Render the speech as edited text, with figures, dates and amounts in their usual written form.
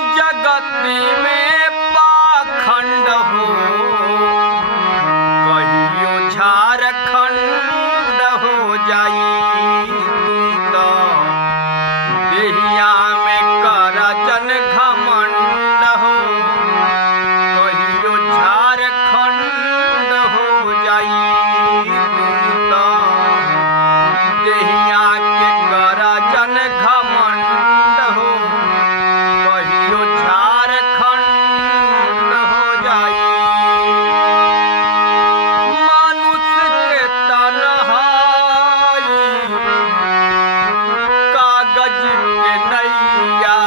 जगती में पाखंड हो, कहियो झारखंड हो जाई। तू तो देहिया में कर जन घमंड हो, कहियो झारखंड हो जाई। तू तो देहिया के कर जन घमंड हो, कहियो झारखंड हो जाई। मनुष्य के तन्हाई कागज के नैया,